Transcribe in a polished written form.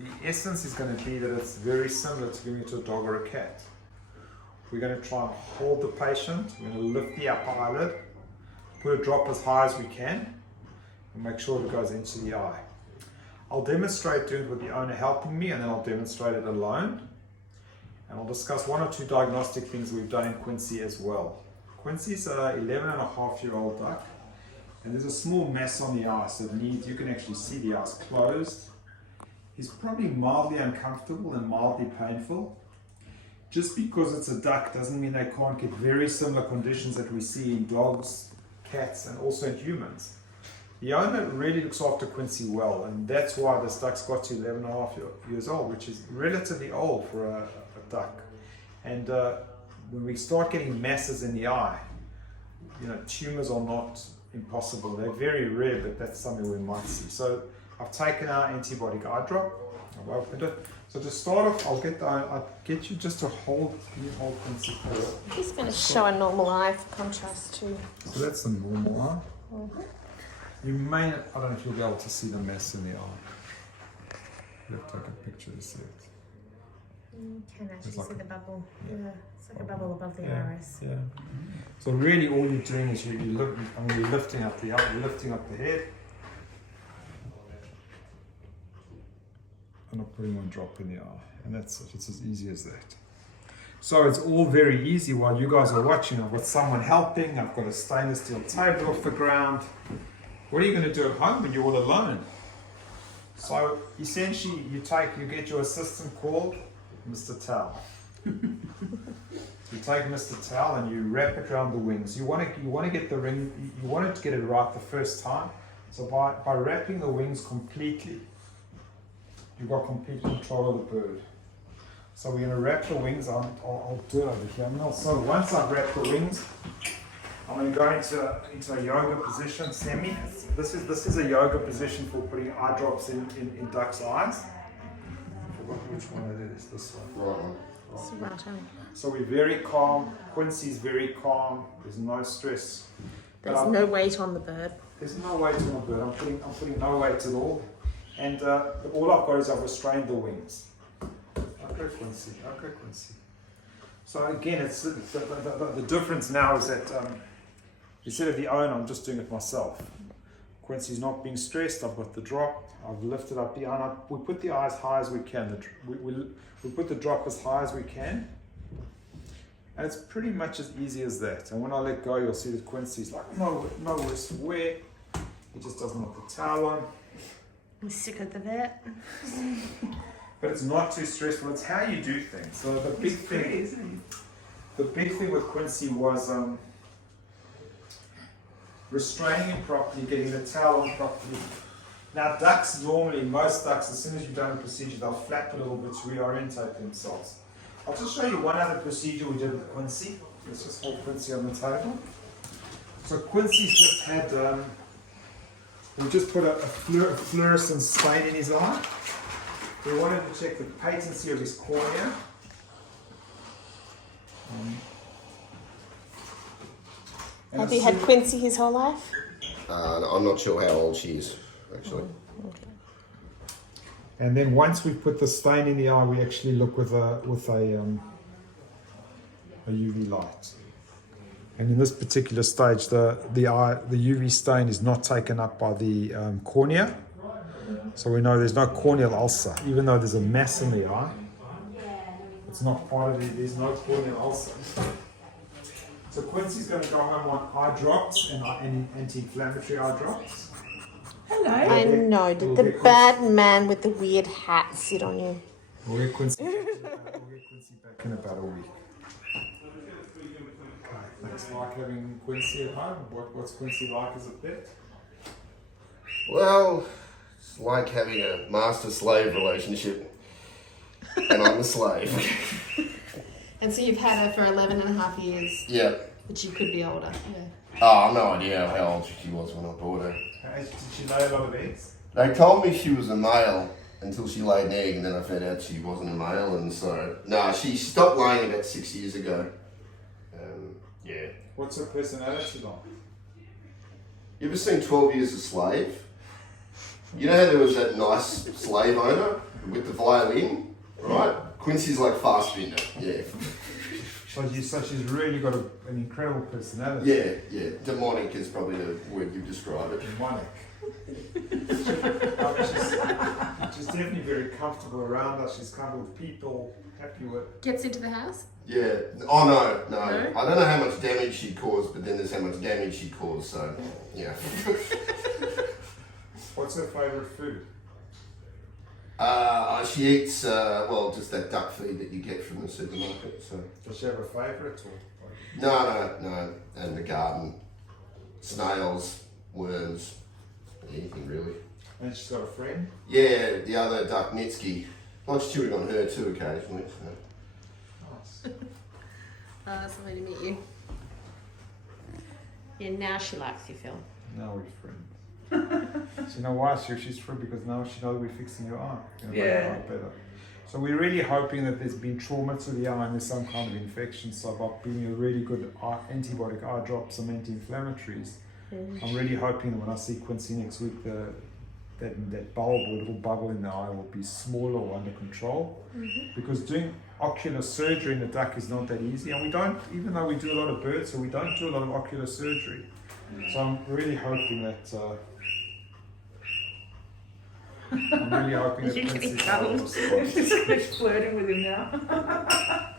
The essence is going to be that it's very similar to giving it to a dog or a cat. We're going to try and hold the patient. We're going to lift the upper eyelid, put a drop as high as we can, and make sure it goes into the eye. I'll demonstrate doing it with the owner helping me, and then I'll demonstrate it alone. And I'll discuss 1 or 2 diagnostic things we've done in Quincy as well. Quincy's an 11.5-year-old duck, and there's a small mass on the eye, so it needs, you can actually see the eyes closed. He's probably mildly uncomfortable and mildly painful. Just because it's a duck doesn't mean they can't get very similar conditions that we see in dogs, cats, and also in humans. The owner really looks after Quincy well, and that's why this duck's got to 11.5 years old, which is relatively old for a duck. And when we start getting masses in the eye, you know, tumors are not impossible. They're very rare, but that's something we might see. So I've taken our antibiotic eye drop. I've opened it. So to start off, I'll get you just to hold Quincy. He's going to show a normal eye for contrast too. So that's the normal eye. Mm-hmm. You may, I don't know if you'll be able to see the mass in the eye. Let's take a picture to see it. You can actually like see the bubble. Yeah, it's like a bubble above the iris. Yeah. So really, all you're doing is you're lifting up the eye, you're lifting up the head. And not putting one drop in the eye, and that's it. It's as easy as that. So it's all very easy while you guys are watching. I've got someone helping. I've got a stainless steel table off the ground. What are you going to do at home when you're all alone? So essentially, you get your assistant called Mr. Towel. You take Mr. Towel and you wrap it around the wings. You want to get the ring. You want to get it right the first time. So by wrapping the wings completely, you've got complete control of the bird. So we're going to wrap the wings. I'll do it over here. So once I've wrapped the wings, I'm going to go into a yoga position, semi. This is a yoga position for putting eye drops in ducks' eyes. I forgot which one it is. This one. Right. So we're very calm. Quincy's very calm. There's no stress. There's no weight on the bird. There's no weight on the bird. I'm putting no weight at all. And all I've got is I've restrained the wings. Okay, Quincy. So again, it's the difference now is that instead of the owner, I'm just doing it myself. Quincy's not being stressed. I've got the drop. I've lifted up the eye. We put the eye as high as we can. We put the drop as high as we can. And it's pretty much as easy as that. And when I let go, you'll see that Quincy's like, no worse where. He just doesn't want the towel on. He's sick of the vet. But it's not too stressful. It's how you do things. So the big thing with Quincy was restraining him properly, getting the towel on properly. Now ducks normally, most ducks, as soon as you've done a procedure, they'll flap a little bit to reorientate themselves. I'll just show you one other procedure we did with Quincy. Let's just hold Quincy on the table. So Quincy's just had, we just put a fluorescent stain in his eye. We wanted to check the patency of his cornea. Have you had Quincy his whole life? I'm not sure how old she is, actually. Okay. And then once we put the stain in the eye, we actually look with a UV light. And in this particular stage, the UV stain is not taken up by the cornea. So we know there's no corneal ulcer, even though there's a mass in the eye. It's not part of it, there's no corneal ulcer. So Quincy's going to go home on eye drops and anti-inflammatory eye drops. Hello. I know. Did the bad man with the weird hat sit on you? We'll get Quincy back in about a week. Okay. It's like having Quincy at home. What's Quincy like as a pet? Well, it's like having a master-slave relationship. And I'm a slave. And so you've had her for 11.5 years. Yeah. But you could be older. Yeah. Oh, I've no idea how old she was when I bought her. Did she lay a lot of eggs? They told me she was a male until she laid an egg, and then I found out she wasn't a male, and so... No, she stopped laying about 6 years ago. Yeah. What's her personality like? You ever seen 12 Years a Slave? You know how there was that nice slave owner? with the violin, right? Quincy's like Fassbinder, yeah. So she's really got an incredible personality. Yeah. Demonic is probably the word you describe it. Demonic. She's definitely very comfortable around us. She's comfortable with people, happy with. Gets into the house? Yeah. Oh no. I don't know how much damage she'd cause, but then there's how much damage she'd cause. So, yeah. What's her favourite food? She eats just that duck feed that you get from the supermarket. So. Does she have a favourite or? No. And the garden, snails, worms, anything really. And she's got a friend? Yeah, the other duck, Nitsky. Likes chewing on her too occasionally. So. Nice. It's lovely to meet you. Yeah, now she likes you, Phil. Now we're friends. So you know why she's free? Because now she knows we're fixing her eye. Make her eye better. So we're really hoping that there's been trauma to the eye and there's some kind of infection. So by being a really good antibiotic eye drop, some anti-inflammatories, I'm really hoping that when I see Quincy next week, that bulb or little bubble in the eye will be smaller or under control. Because doing ocular surgery in the duck is not that easy, and we don't, even though we do a lot of birds, so we don't do a lot of ocular surgery. So I'm really hoping that. I'm really hoping that You're Quincy's getting cuddled. eye will She's flirting with him now.